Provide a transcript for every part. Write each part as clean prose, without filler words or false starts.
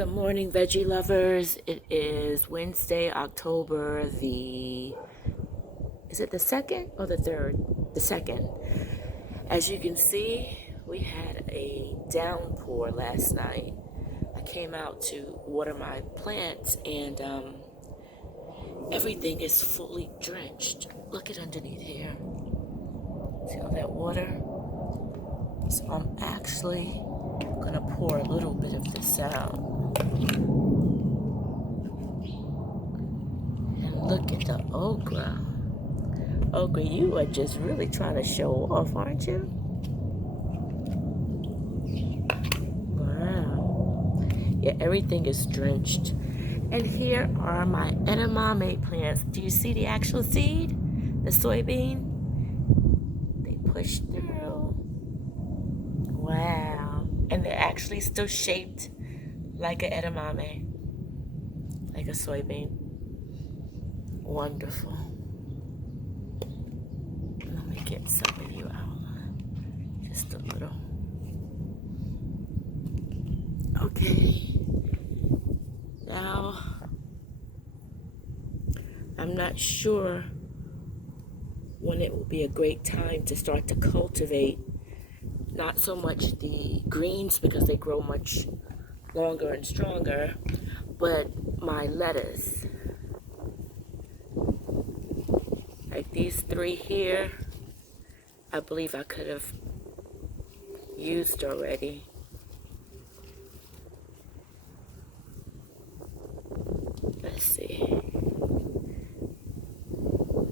Good morning, veggie lovers. It is Wednesday, October is it the 2nd or the 3rd? The 2nd. As you can see, we had a downpour last night. I came out to water my plants and everything is fully drenched. Look at underneath here. See all that water? So I'm actually gonna pour a little bit of this out. And look at the okra. Okra, you are just really trying to show off, aren't you? Wow. Yeah, everything is drenched. And here are my edamame plants. Do you see the actual seed? The soybean? They pushed through. Wow. And they're actually still shaped like an edamame. Like a soybean. Wonderful. Let me get some of you out. Just a little. Okay. Now, I'm not sure when it will be a great time to start to cultivate. Not so much the greens because they grow much longer and stronger, but my lettuce. Like these three here, I believe I could have used already. Let's see.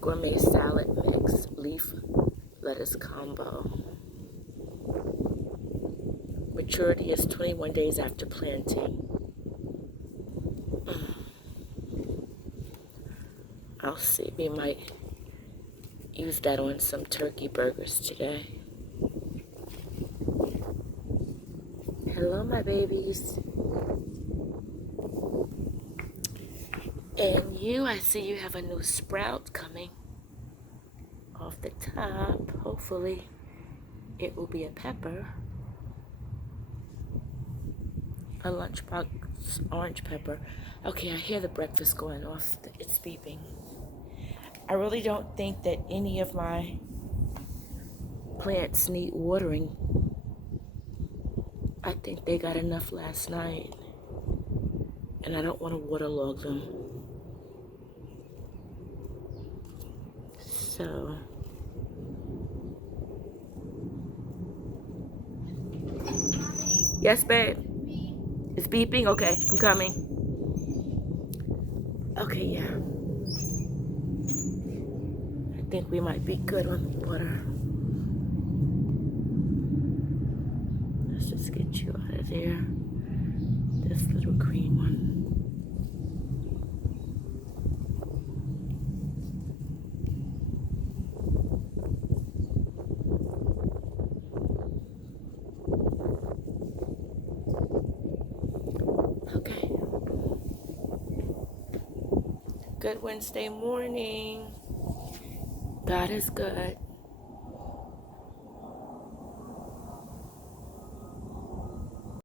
Gourmet salad mix, leaf lettuce combo. Maturity is 21 days after planting. I'll see, we might use that on some turkey burgers today. Hello, my babies. And you, I see you have a new sprout coming off the top. Hopefully, it will be a pepper. A lunchbox orange pepper. Okay, I hear the breakfast going off. It's beeping. I really don't think that any of my plants need watering. I think they got enough last night. And I don't want to waterlog them. So, yes, babe. It's beeping? Okay, I'm coming. Okay, yeah. I think we might be good on the water. Let's just get you out of there. This little green one. Okay. Good Wednesday morning. God is good.